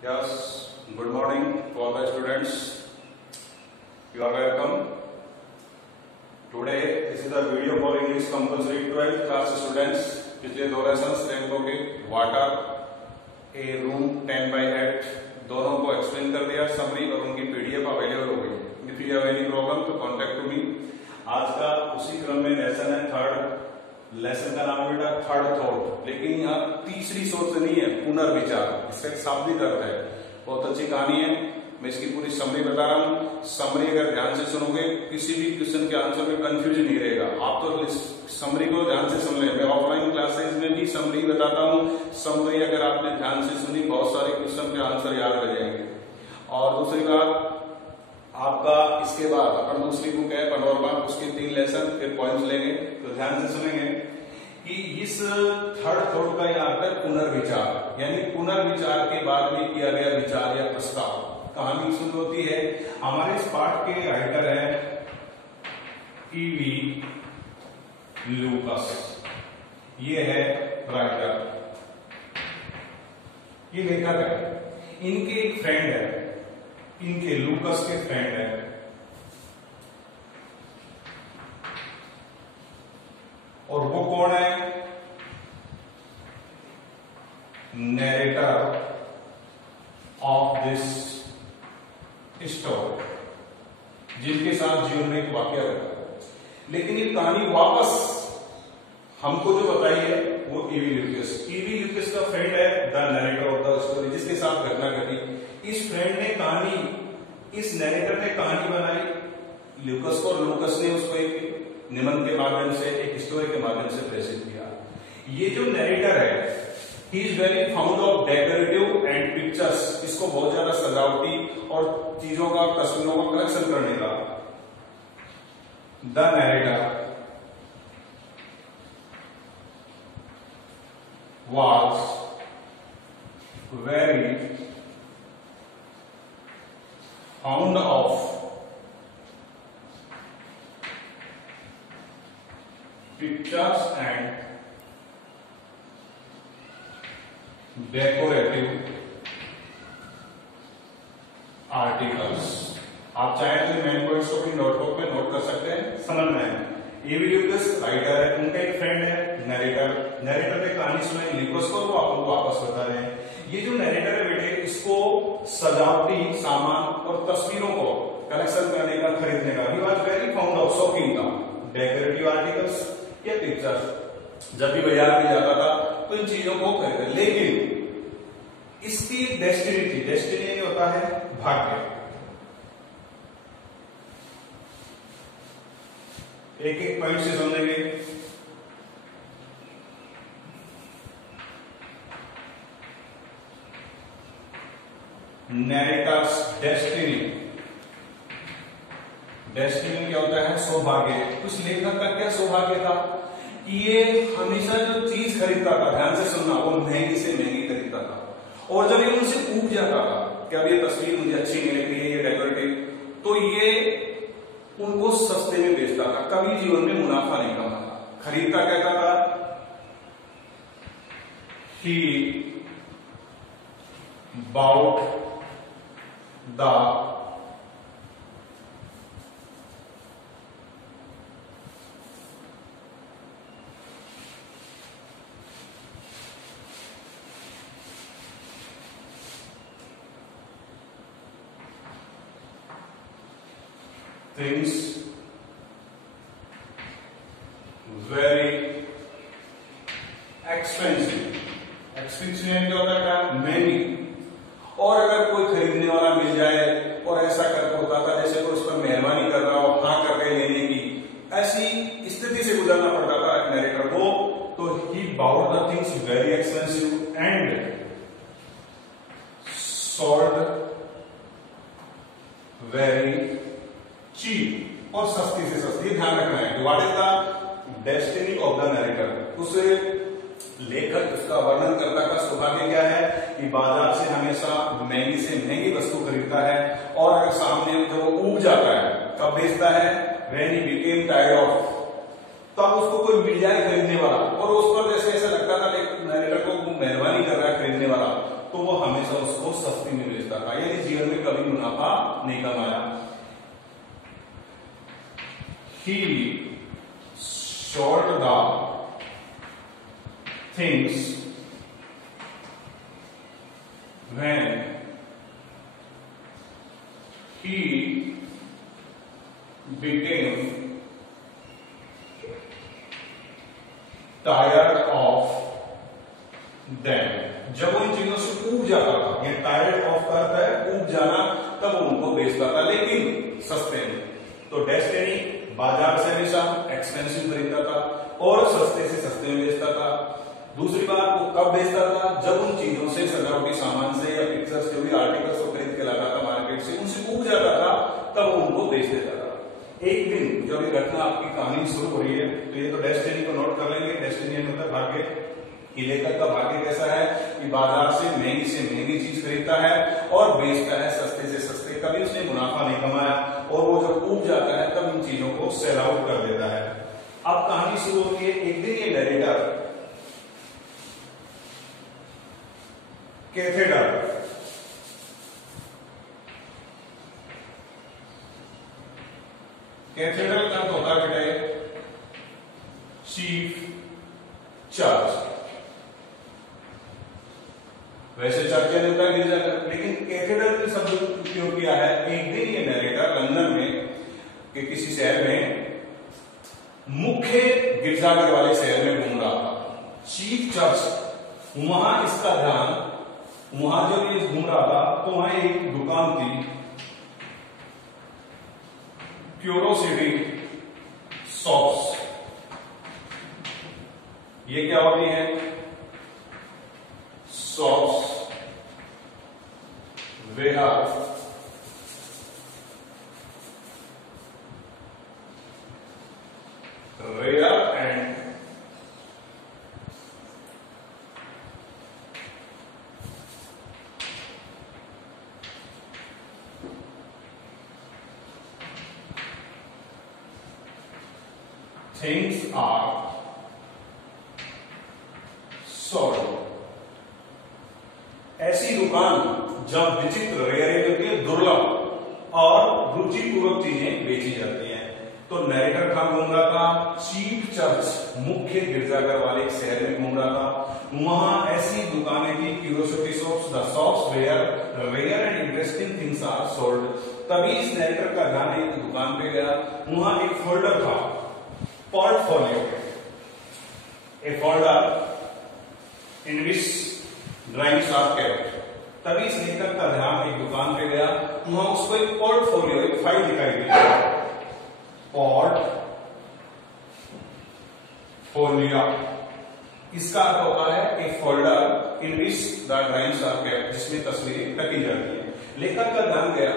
Yes, good morning to all the students. You are welcome. Today, this is the video for English compulsory 12th class students. पिछले दो lessons 10 के water ए room 10/8 दोनों को explain कर दिया, summary और उनकी पीडीएफ अवेलेबल हो गई. If you have any problem तो कांटेक्ट टू मी. आज का उसी क्रम में लेसन है थर्ड. लेसन का नाम बेटा थर्ड थॉट, लेकिन यहाँ तीसरी सोच नहीं है, पुनर्विचार. इसका एक शाब्दिक अर्थ है. बहुत अच्छी कहानी है. मैं इसकी पूरी समरी बता रहा हूँ. समरी अगर ध्यान से सुनोगे किसी भी क्वेश्चन के आंसर में कंफ्यूजन नहीं रहेगा. आप तो इस समरी को ध्यान से सुन ले. मैं ऑफलाइन क्लासेस में भी समरी बताता हूँ. समरी अगर आपने ध्यान से सुनी बहुत सारे क्वेश्चन के आंसर याद रह जाएंगे. और दूसरी बात, आपका इसके बाद अपन दूसरी बुक है पनोरमा, उसके 3 लेसन फिर पॉइंट्स लेंगे, तो ध्यान से सुनेंगे कि इस थर्ड थॉट का यहाँ पर पुनर्विचार, यानी पुनर्विचार के बाद में किया गया विचार या प्रस्ताव. कहानी शुरू होती है. हमारे इस पाठ के राइटर है ईवी लूकस. ये है राइटर, ये लेखक है. इनके एक फ्रेंड है, इनके लूकस के फ्रेंड है, और वो कौन है? नरेटर ऑफ दिस स्टोरी, जिनके साथ जीवन में एक वाकया होता है. लेकिन ये कहानी वापस हमको जो बताई है वो ईवी ल्यूकस. ईवी ल्यूकस का फ्रेंड है the narrator of the story, जिसके साथ घटना घटी. इस फ्रेंड ने कहानी, इस नरेटर ने कहानी बनाई ल्यूकस को, और लूकस ने उसको एक निबंध के माध्यम से, एक स्टोरी के माध्यम से प्रेजेंट किया. ये जो नरेटर है, he is very found of decorative and pictures. इसको बहुत ज्यादा सजावटी और चीजों का, तस्वीरों का कलेक्शन करने का. The narrator was very fond of pictures and decorative articles. आप चाहें तो मेन पॉइंट्स को अपनी नोटबुक में नोट कर सकते हैं, समझ में आए. ईवी ल्यूकस राइटर है, उनका एक फ्रेंड है नरेटर. नरेटर ने कहानी सुनाई ल्यूकस को, वो आपको वापस बता रहे हैं. ये जो नरेटर है बेटे, इसको सजावटी सामान और तस्वीरों को कलेक्शन करने का, खरीदने का, he was very found of, शौकीन था. डेकोरेटिव आर्टिकल्स या पिक्चर्स, जब भी बाजार में जाता था तो इन चीजों को खरीदे. लेकिन इसकी डेस्टिनी थी. डेस्टिनी होता है भाग्य. एक एक पॉइंट से समझेंगे. Narrator's destiny. डेस्टिनी क्या होता है? सौभाग्य. उस लेखक का क्या सौभाग्य था कि ये हमेशा जो चीज खरीदता था, ध्यान से सुनना, वो महंगी से महंगी खरीदता था. और जब ये उनसे ऊब जाता था कि अब ये तस्वीर मुझे अच्छी नहीं लग रही है, ये डेकोरेटिव, तो ये उनको सस्ते में बेचता था. कभी जीवन में मुनाफा नहीं कमाता. खरीदता कहता था he bought the things very expensive. Expensive क्या होता है? महंगी. और अगर कोई खरीदने वाला मिल जाए और ऐसा कर होता था जैसे कोई उस पर मेहरबानी कर रहा हो, हाँ करके लेने की, ऐसी स्थिति से गुजरना पड़ता था नरेटर को. तो he bought the things very expensive and sold very cheap, और सस्ती से सस्ती. ध्यान रखना है. What is the destiny of the narrator? उस लेखक उसका वर्णनकर्ता का सौभाग्य क्या है कि बाजार से हमेशा महंगी से महंगी वस्तु खरीदता है, और अगर सामने जो वो ऊब जाता है, कब बेचता है? When he became tired of, तब उसको कोई मिल जाए खरीदने वाला, और उस पर जैसे ऐसा लगता था नरेटर को मेहरबानी कर रहा है खरीदने वाला, तो वो हमेशा उसको सस्ती में बेचता था, यानी जीवन में कभी मुनाफा नहीं कमाया। He sold the things when he became tired of them। जब वो इन चीजों से ऊब जाता था, ये टायर्ड ऑफ करता है ऊब जाना, तब वो उनको बेचता था, लेकिन सस्ते में। तो डेस्टिनी बाजार से हमेशा एक्सपेंसिव खरीदता था और सस्ते से सस्ते में बेचता था। दूसरी बात, वो कब बेचता था? जब उन चीजों से, सजावटी सामान से या पिक्चर्स जो भी आर्टिकल्स को खरीद के लाता था मार्केट से, उनसे ऊब जाता था, तब वो उनको बेच देता था। एक दिन जब ये घटना आपकी कहानी शुरू हो रही है, तो ये तो डेस्टिनी को नोट कर लेंगे। डेस्टिनी मतलब भाग्य, कि लेखक का भाग्य कैसा है कि बाजार से महंगी चीज खरीदता है और बेचता है सस्ते से सस्ते। कभी उसने मुनाफा नहीं कमाया और वो जब ऊब जाता है तब इन चीजों को सेल आउट कर देता है। अब कहानी शुरू होती है। एक दिन ये नरेटर कैथेड्रल का होता है बेटा चीफ चर्च। वैसे चर्च नहीं होता गिरजाघर, लेकिन कैथेड्रल शब्द उपयोग किया है। एक दिन ये नरेटर लंदन में के किसी शहर में मुख्य गिरजाघर वाले शहर में घूम रहा था, चीफ चर्च। वहां इसका ध्यान, वहां जब ये घूम रहा था तो वहां एक दुकान थी, क्यूरोसिटी शॉप्स। ये क्या होती है? Shops where rare and things are sold। ऐसी दुकान जब विचित्र, रेयर होती है, दुर्लभ और रुचिपूर्वक चीजें बेची जाती हैं। तो नरेटर कहां घूम रहा था? चीफ चर्च, मुख्य गिरजाघर वाले एक शहर में घूम रहा था। वहां ऐसी दुकानें थी, curiosity shops, the shops where rare and interesting things are sold. तभी इस नरेटर का ध्यान एक दुकान पे गया। वहां एक फोल्डर था, portfolio, a folder in which drawings are kept. तभी इस लेखक का ध्यान एक दुकान पे गया। वहां उसको एक पोर्टफोलियो, एक फाइल दिखाई दी, पोर्टफोलियो। इसका अर्थ होता है एक folder in which the drawings are kept, जिसमें तस्वीरें रखी जाती है। लेखक का ध्यान गया,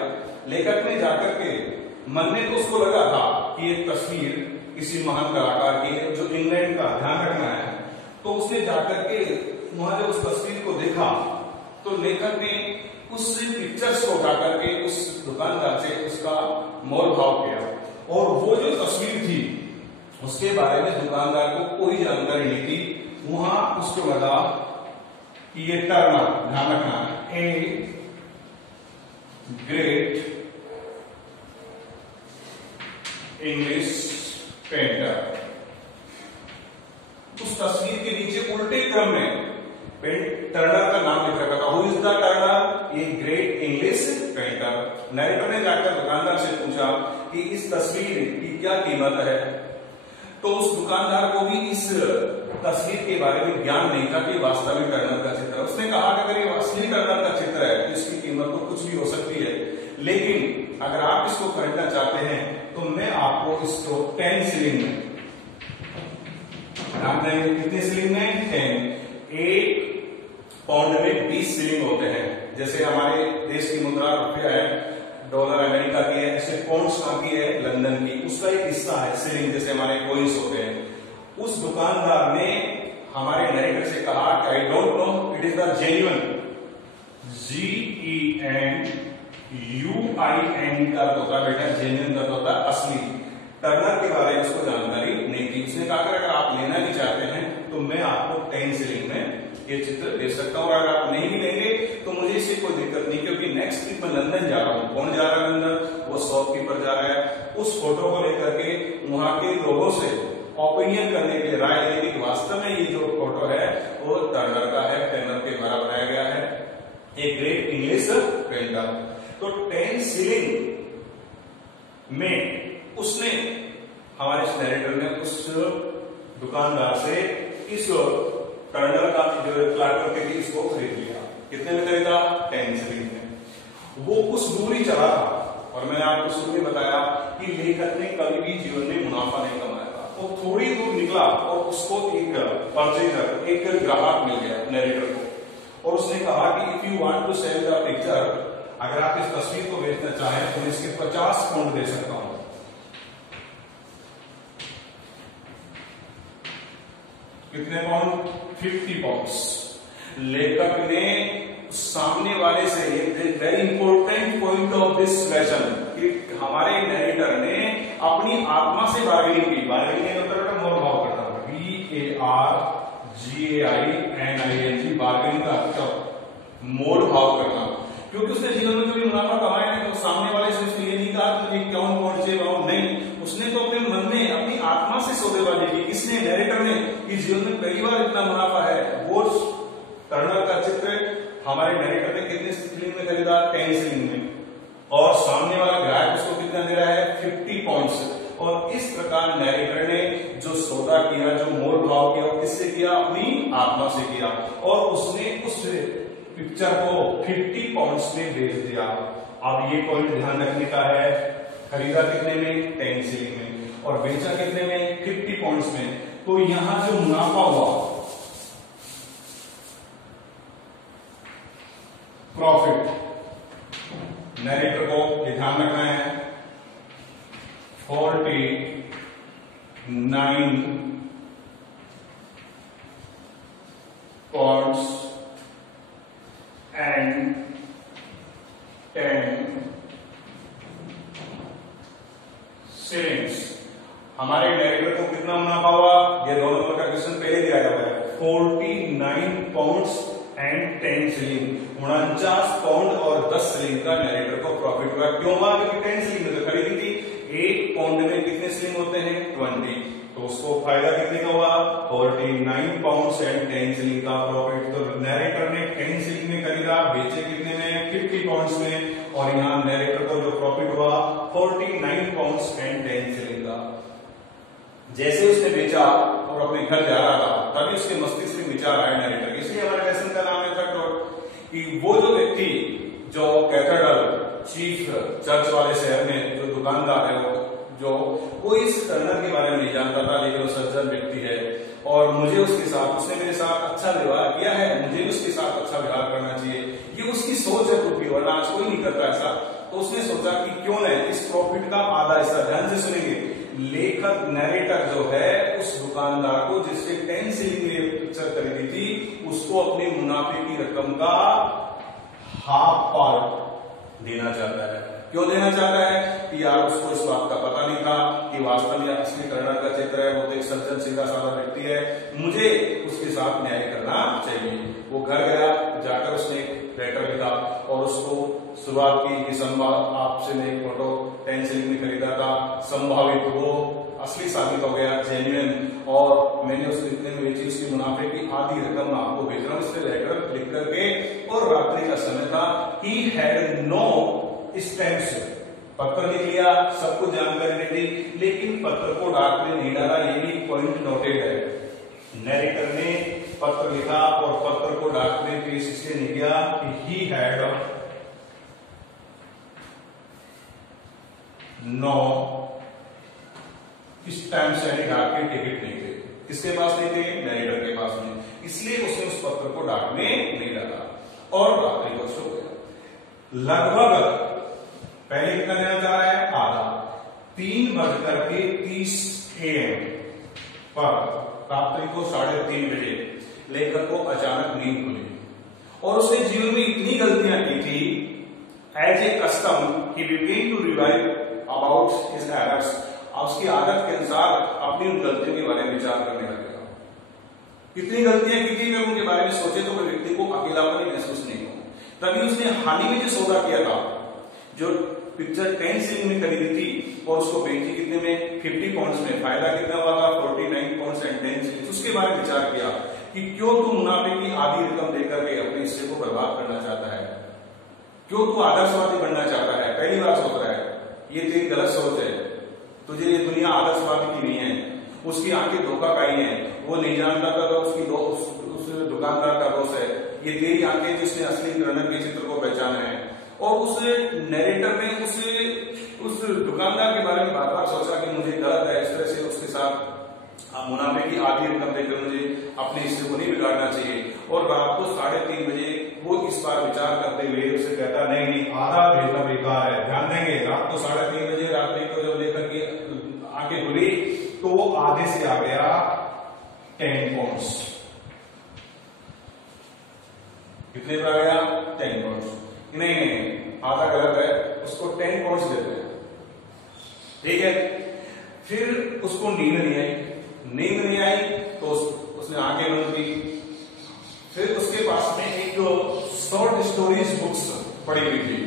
लेखक ने जाकर के, मन में तो उसको लगा था कि ये तस्वीर किसी महान कलाकार की है जो इंग्लैंड का ध्यान रखना है। तो उसने जाकर के वहां जब उस तस्वीर को देखा तो लेखक ने उस पिक्चर्स को उठाकर के उस दुकानदार से उसका मोल भाव किया, और वो जो तस्वीर थी उसके बारे में दुकानदार को कोई जानकारी नहीं थी। वहां उसको लगा कि ये टर्नर, ध्यान रखना, ए ग्रेट इंग्लिश पेंटर। उस तस्वीर के नीचे उल्टे क्रम में टर्नर का नाम लिख रखा था। Who is the Turner? A great English painter. Narrator ने जाकर दुकानदार से पूछा कि इस तस्वीर की क्या कीमत है। तो उस दुकानदार को भी इस तस्वीर के बारे में ज्ञान नहीं था कि वास्तविक टर्नर का चित्र है। उसने कहा कि अगर ये असली टर्नर का चित्र है तो इसकी कीमत तो कुछ भी हो सकती है, लेकिन अगर आप इसको खरीदना चाहते हैं तो मैं आपको इसको 10 शिलिंग में, कितने शिलिंग में? 10। एक पाउंड में 20 शिलिंग होते हैं। जैसे हमारे देश की मुद्रा रुपया है, डॉलर अमेरिका की है, ऐसे पाउंड्स कहां की है? लंदन की। उसका एक हिस्सा है शिलिंग, जैसे हमारे कॉइंस होते हैं। उस दुकानदार ने हमारे नरेटर से कहा कि I don't know, it is the genuine, GENUIN का होता है बेटा, जेन्युइन का होता है असली। टर्नर के बारे में उसको जानकारी नहीं थी। उसने कहा अगर आप लेना भी चाहते हैं तो मैं आपको 10 शिलिंग में ये चित्र दे सकता हूँ। अगर आप नहीं भी लेंगे तो मुझे इससे कोई दिक्कत नहीं, क्योंकि नेक्स्ट वीक मैं लंदन जा रहा हूँ। कौन जा रहा है लंदन? वो शॉपकीपर जा रहा है। उस फोटो को लेकर के वहां के लोगों से ओपिनियन करने के लिए, राय लेने की, वास्तव में ये जो फोटो है वो टर्नर का है, टर्नर के द्वारा बनाया गया है, एक ग्रेट इंग्लिश पेंटर। तो 10 शिलिंग में उसने, हमारे इस नरेटर ने उस दुकानदार से इस टर्नर का जो क्लार्क के लिए इसको खरीद लिया। कितने में खरीदा? 10 शिलिंग में। वो कुछ दूरी चला था, और मैंने आपको शुरू में बताया कि लेखक ने कभी भी जीवन में मुनाफा नहीं कमाया था। वो थोड़ी दूर निकला और उसको एक परचेजर, एक ग्राहक मिल गया नरेटर को, और उसने कहा कि if you want to sell the picture, अगर आप इस तस्वीर को बेचना चाहें तो इसके 50 पाउंड दे सकता हूं। कितने पाउंड? 50 पाउंड्स। लेखक ने सामने वाले से, very important point of this lesson, कि हमारे नरेटर ने अपनी आत्मा से बार्गेनिंग की। बार्गेनिंग का मतलब मोल भाव करना, BARGAINING, बार्गेनिंग का अर्थ मोल भाव करना। क्योंकि उसने जीवन में कभी मुनाफा कमाया नहीं, तो सामने वाले से उसने ये नहीं कहा कि मुझे क्यों पहुंचे पाऊं, नहीं, उसने तो अपने मन में, अपनी आत्मा से सौदेबाजी की। किसने? नरेटर ने। कि जीवन में पहली बार इतना मुनाफा है। वो टर्नर का चित्र हमारे नरेटर ने कितने शिलिंग में खरीदा? 10 शिलिंग में। और सामने वाला ग्राहक उसको कितना दे रहा है? 50 पाउंड्स। और इस प्रकार नरेटर ने जो सौदा किया, जो मोल भाव किया, किससे किया? अपनी आत्मा से किया। और उसने उस पिक्चर को 50 पाउंड्स में बेच दिया। अब ये पॉइंट ध्यान रखने का है, खरीदा कितने में? 10 शिलिंग में, और बेचा कितने में? 50 पाउंड्स में। तो यहां जो मुनाफा हुआ, प्रॉफिट, नरेटर को ये ध्यान रखना है, 49 पाउंड्स एंड 10 शिलिंग्स। हमारे नरेटर को कितना मुनाफा हुआ? ये दोनों नंबर का क्वेश्चन पहले दिया हुआ है। 49 पाउंड्स एंड 10 शिलिंग, 49 पाउंड और 10 शिलिंग का नरेटर को प्रॉफिट हुआ। क्यों हुआ? क्योंकि 10 शिलिंग में तो खरीदी थी। 1 पाउंड में कितने शिलिंग होते हैं? 20। तो उसको फायदा कितने का हुआ? 49 पाउंड्स एंड 10 शिलिंग का प्रॉफिट। तो नरेटर ने 10 शिलिंग में खरीदा, बेचे कितने में? 50 पाउंड्स में, और यहाँ नरेटर को जो प्रॉफिट हुआ 49 पाउंड्स एंड 10 शिलिंग का। जैसे उसने बेचा और अपने घर जा रहा था, तभी उसके मस्तिष्क में विचार आया नरेटर। इसलिए हमारे लेसन का नाम है कि वो जो व्यक्ति, जो कैथेड्रल चीफ चर्च वाले शहर में जो दुकानदार है, वो इस टर्नर के बारे में नहीं जानता था, लेकिन वो सज्जन व्यक्ति है, और मुझे उसके साथ, उसने मेरे साथ अच्छा व्यवहार किया है, मुझे उसके साथ अच्छा व्यवहार करना चाहिए। ये उसकी सोच है खुद की, वरना आज कोई नहीं करता ऐसा। तो उसने सोचा कि क्यों नहीं इस प्रॉफिट का आधा हिस्सा, ध्यान से सुनेंगे, लेखक नरेटर जो है उस दुकानदार को जिससे 10 शिलिंग में पिक्चर खरीदी थी, उसको अपने मुनाफे की रकम का हाफ पार्ट देना चाहता है। क्यों देना चाहता है? कि यार उसको इस बात का पता नहीं था कि वास्तव में असली टर्नर का चित्र है, वो तो एक सज्जन सीधा साधा व्यक्ति है, मुझे उसके साथ न्याय करना चाहिए। वो घर गया, जाकर उसने एक लेटर लिखा और उसको शुरुआत की कि आपसे मैं एक फोटो 10 शिलिंग में खरीदा था, संभावित वो असली साबित हो गया, जेन्युइन, और मैंने उसको इतने में बेची, उसकी मुनाफे की आधी रकम मैं आपको भेज रहा हूँ। इसलिए लेटर लिख करके, और रात्रि का समय था, ही हैड नो स्टैम्प्स, पत्र लिख लिया, सब कुछ जानकारी दे दी, लेकिन पत्र को डाक में नहीं डाला। ये भी पॉइंट नोटेड है। नरेटर ने पत्र लिखा और पत्र को डाक में पेश इसलिए नहीं किया कि ही हैड नो स्टैम्प्स, यानी डाक के टिकट नहीं थे। किसके पास नहीं थे? नरेटर के पास नहीं, इसलिए उसने उस पत्र को डाक में नहीं डाला और रात्रि को सो गया। लगभग पहले कितना देना चाह रहा है? आधा। 3:30 AM पर रात्रि को 3:30 बजे लेखक को अचानक नींद खुली, और उसने जीवन में इतनी गलतियां की थी, as a custom he began to revive about his errors. उसकी आदत के अनुसार अपनी उन गलतियों के बारे में विचार करने लगेगा। कितनी गलतियां की थी, अगर उनके बारे में सोचे तो कोई व्यक्ति को अकेलापन महसूस नहीं हो। तभी उसने हानि में जो सौदा किया था, जो पिक्चर 10 सीलिंग में खरीदी थी और उसको बेची कितने में, 50 पाउंड्स में, फायदा कितना हुआ था 49 पाउंड्स एंड 10 सीलिंग। उसके बारे में विचार किया कि क्यों तू मुनाफे की आधी रकम देकर के अपने हिस्से को बर्बाद करना चाहता है, क्यों तू आदर्शवादी बनना चाहता है। पहली बार सोच रहा है, ये तेरी गलत सोच है। तुझे ये दुनिया आदर्शवादी की नहीं है, उसकी आंखें धोखा खाई है, वो नहीं जानता था तो उसकी उस दुकानदार का दोष है। ये तेरी आंखें जिसने असली रनक के चित्र को पहचाना है। और उस नरेटर ने उस दुकानदार के बारे में बार बार सोचा कि मुझे गलत है, इस तरह से उसके साथ मुनाफे की आधी रकम देकर मुझे अपने हिस्से को नहीं बिगाड़ना चाहिए। और रात को 3:30 बजे वो इस बार विचार करते हुए उसे कहता, नहीं नहीं, आधा देना बेकार है। ध्यान देंगे, रात को 3:30 बजे रात्रि को जब लेकर के आंखें खुली तो वो आधे से आ गया 10 पाउंड्स। कितने पर आ गया, 10 पाउंड्स। नहीं नहीं, आधा गलत है, उसको 10 पाउंड्स देते हैं, ठीक है। फिर उसको नींद नहीं आई तो उसने आंखें बंद की। फिर उसके पास में एक शॉर्ट स्टोरीज बुक्स पड़ी हुई थी,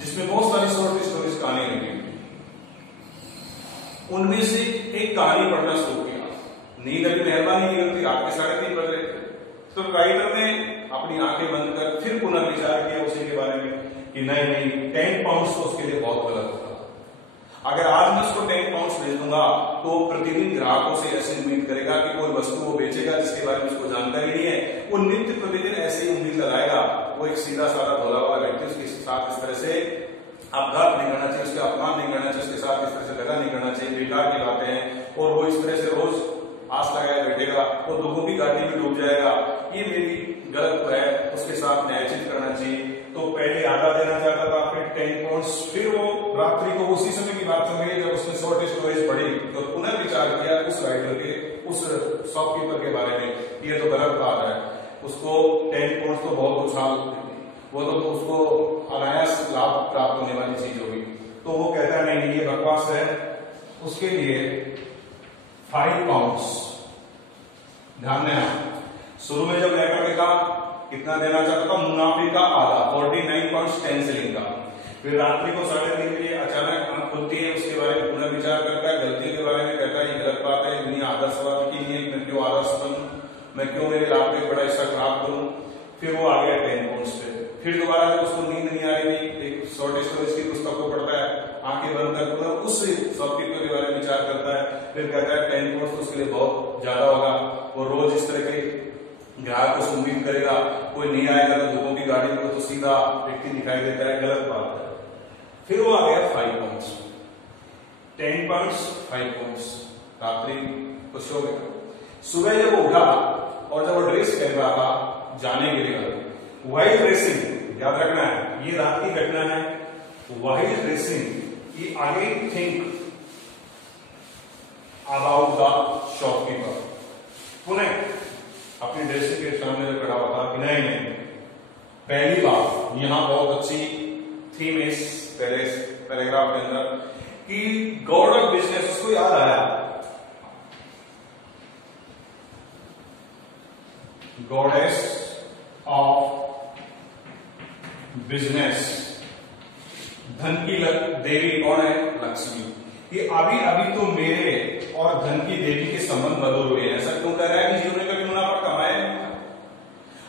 जिसमें बहुत सारी शॉर्ट स्टोरीज कहानी लिखी हुई। उनमें से एक कहानी पढ़ना शुरू किया। नींद अभी मेहरबानी नहीं होती, रात के 3:30 बज रहे थे। तो राइटर ने अपनी आंखें बंद कर फिर पुनर्विचार किया उसी के बारे में कि नहीं 10 पाउंड्स तो उसके लिए बहुत गलत होगा। अगर आज मैं उसको 10 पाउंड्स भेज दूंगा तो प्रतिदिन ग्राहकों से ऐसी उम्मीद करेगा कि कोई वस्तु वो बेचेगा जिसके बारे में उसको जानकारी नहीं है। वो नित्य प्रतिदिन ऐसी उम्मीद लगाएगा। वो एक सीधा साधा भोला वाला व्यक्ति, उसके साथ इस तरह से अपघात नहीं करना चाहिए, उसके अपमान नहीं करना चाहिए, उसके साथ इस तरह से दगा नहीं करना चाहिए, बेकार की बातें हैं। और वो इस तरह से रोज आस लगाया बैठेगा, वो दुखों की घाटी में डूब जाएगा। ये मेरी गलत है, उसके साथ न्यायोचित करना चाहिए। तो पहले आधा देना चाहता था, फिर 10 पाउंड्स। फिर वो रात्रि को उसी समय की बात समझिए जब उसने शॉर्ट स्टोरीज पढ़ी तो पुनर्विचार किया उस राइटर के, उस शॉपकीपर के बारे में। ये तो गलत बात है, उसको 10 पाउंड्स तो बहुत उछाल, वो तो उसको अनायास लाभ प्राप्त होने वाली चीज होगी। तो वो कहता नहीं ये बकवास है, उसके लिए 5 पाउंड्स। ध्यान देना, शुरू में जब लेटर लिखा कितना देना चाहता था, मुनाफे का आधा, 49 पाउंड्स 10 सीलिंग का। फिर रात्रि को 3:30 बजे अचानक आंख खुलती है, उसके बारे में पुनर्विचार करता है, गलती के बारे में कहता है ये गलत बात है, दुनिया आदर्शवाद की नहीं है, मैं क्यों आदर्श बनूं, मैं क्यों मेरे लाभ का बड़ा हिस्सा खराब करूं। फिर वो आ गया 10 पाउंड्स पे। फिर दोबारा जब उसको नींद नहीं आ रही, एक शॉर्ट स्टोरीज की पुस्तक को पढ़ता है, आंखें बंद कर मतलब उस शॉपकीपर के बारे में विचार करता है। फिर कहता है 10 पाउंड्स तो उसके लिए बहुत ज्यादा होगा, वो रोज इस तरह के ग्राहक को उम्मीद करेगा, कोई नहीं आएगा तो दुखों की गाड़ी में तो सीधा व्यक्ति दिखाई देता है, गलत बात है। फिर वो आ गया 5 पाउंड्स, 10 पाउंड्स 5 पाउंड्स। रात्रि को सो गया। सुबह जब वो उठा और जब वो ड्रेस पहन रहा था जाने के लिए, वाइल्ड ड्रेसिंग, याद रखना है ये रात की घटना है, वाइल्ड ड्रेसिंग। ये again think about the shopkeeper. पुनः अपनी ड्रेसिंग के सामने जो खड़ा हुआ था कि नहीं, पहली बात यहां बहुत अच्छी थीम इस पैराग्राफ के अंदर कि गॉड ऑफ बिजनेस, उसको याद आया गॉडेस ऑफ बिजनेस, धन की देवी कौन है, लक्ष्मी। ये अभी तो मेरे और धन की देवी के संबंध बदल हुए हैं। ऐसा क्यों कह रहा है कि जिन्होंने कभी मुनाफा कमाया नहीं।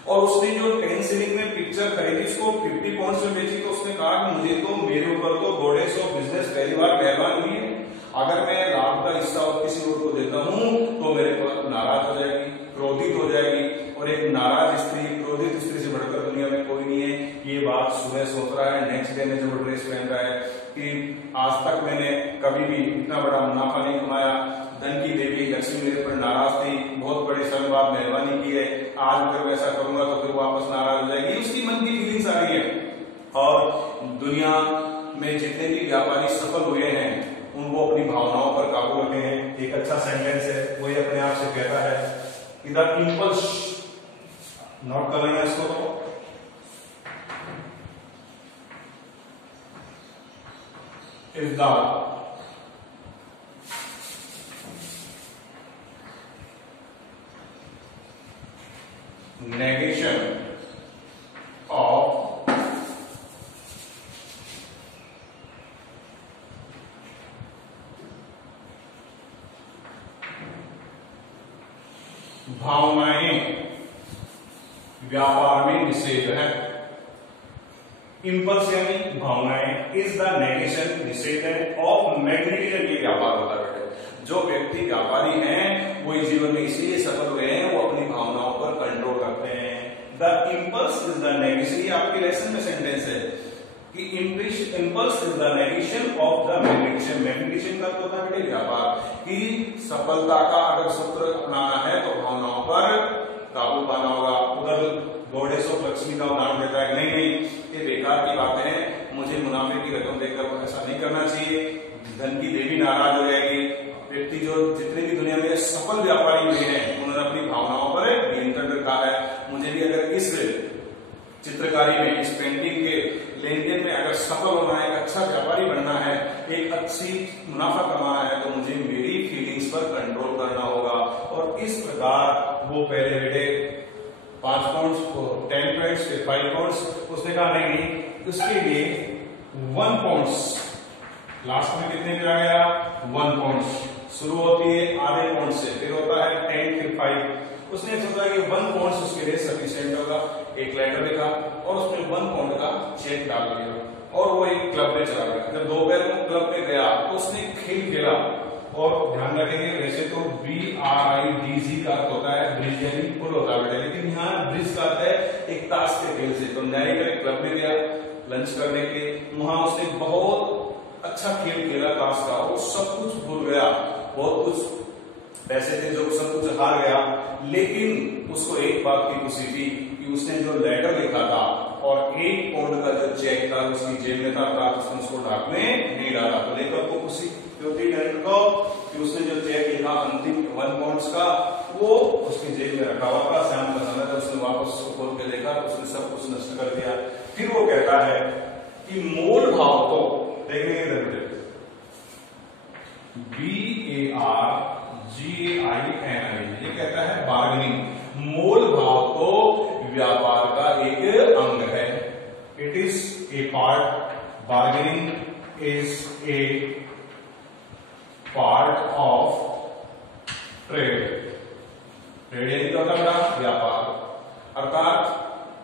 और उसने जो 10 सीलिंग में पिक्चर खरीदी, उसको 50 पाउंड्स में बेची, तो उसने कहा कि मुझे तो मेरे ऊपर तो गॉडेस ऑफ बिजनेस पहली बार मेहरबान हुई है। अगर मैं लाभ का हिस्सा और किसी और को देता हूं तो मेरे पर नाराज हो जाएगी, क्रोधित हो जाएगी। और एक नाराज स्त्री, क्रोधित स्त्री से बढ़कर दुनिया में कोई नहीं है। ये बात सुबह सोच रहा है, नेक्स्ट डे में जब ड्रेस पहन रहा है कि आज तक मैंने कभी भी इतना बड़ा मुनाफा नहीं कमाया, धन की देवी लक्ष्मी मेरे पर नाराज थी, बहुत बड़े शर्मबाद मेहरबानी की है, आज अगर मैं ऐसा करूंगा तो फिर वापस नाराज हो जाएगी। उसकी मन की फीलिंग्स आ रही है। और दुनिया में जितने भी व्यापारी सफल हुए हैं उनको अपनी भावनाओं पर काबू रखे हैं। एक अच्छा सेंटेंस है, वो ये अपने आप से कहता है कि द इम्पल्स, नोट कर लेना इसको, तो is the भावनाएं व्यापार में निषेध है। इंपल्स यानी भावनाएं, इज द नेगेशन निषेध है ऑफ मैग्नेटिज्म, ये व्यापार होता है। जो व्यक्ति व्यापारी हैं वो इस जीवन में इसलिए सफल हुए हैं, वो अपनी भावनाओं पर कंट्रोल करते हैं। The impulse is the negation, ये आपके लेसन में सेंटेंस है कि impulse is the negation of the magnetism. Magnetism का होता है बेटे व्यापार, कि सफलता का अगर सूत्र अपनाना है तो भावनाओं पर काबू पाना होगा। उधर गॉडेस ऑफ लक्ष्मी का उदाहरण देता है, नहीं नहीं ये बेकार की बातें हैं, मुझे मुनाफे की रकम देकर ऐसा नहीं करना चाहिए, धन की देवी नाराज हो जाएगी। व्यक्ति जो जितने भी दुनिया में सफल व्यापारी हुए हैं उन्होंने अपनी भावनाओं पर नियंत्रण रखा है। मुझे भी अगर इस चित्रकारी में, इस पेंटिंग के लेन देन में अगर सफल होना है, एक अच्छा व्यापारी बनना है, एक अच्छी मुनाफा कमाना है, तो मुझे मेरी फीलिंग्स पर कंट्रोल करना होगा। और इस प्रकार वो पहले बेटे 5 पाउंड्स को 10 पॉइंट्स फिर 5 पाउंड्स, उसने कहा नहीं, उसके लिए 1 पाउंड्स, लास्ट में कितने पे आ गया 1 पाउंड्स, शुरू होती है आधे पाउंड से, फिर होता है 10 फिर 5। उसने सोचा कि 1 पाउंड्स उसके लिए सफिशिएंट होगा। एक लेटर लिखा और उसने 1 पाउंड का चेक डाल दिया और वो एक क्लब में चला गया। जब दोपहर को क्लब में गया तो उसने खेल खेला, और ध्यान रखेंगे वैसे तो BRIDG का अर्थ होता है ब्रिज, यानी पुल होता है, लेकिन यहाँ ब्रिज का अर्थ है एक ताश के खेल से। तो न्यायिक क्लब में गया लंच करने के, वहां उसने बहुत अच्छा खेल खेला ताश का, वो सब कुछ भूल गया, बहुत कुछ पैसे थे जो सब कुछ हार गया, लेकिन उसको एक बात की खुशी थी कि उसने जो लेटर लिखा था और 1 पाउंड का जो चेक था उसकी जेब में था, उसने उसको डाक में नहीं डाला। तो लेकर को खुशी होती डायरेक्टर को कि उसने जो चेक लिखा अंतिम 1 पाउंड का, वो उसकी जेब में रखा हुआ था। शाम का समय था, उसने वापस उसको खोल के देखा, उसने सब कुछ नष्ट कर दिया। फिर वो कहता है कि मोल भाव तो देखने BARGAINI, ये कहता है बार्गेनिंग। मोल भाव तो व्यापार का एक अंग है। It is a part, bargaining is a part of trade. Trade यानी क्या होता है बेटा व्यापार, अर्थात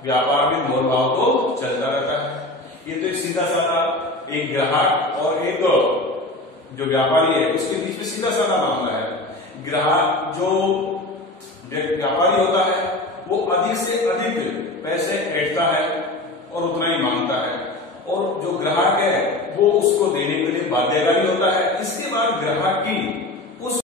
व्यापार में मोल भाव तो चलता रहता है। ये तो एक सीधा साधा एक ग्राहक और एक जो व्यापारी है उसके बीच में सीधा साधा मामला है। ग्राहक जो व्यापारी होता है वो अधिक से अधिक पैसे ऐंठता है और उतना ही मांगता है, और जो ग्राहक है वो उसको देने के लिए बाध्यकारी होता है। इस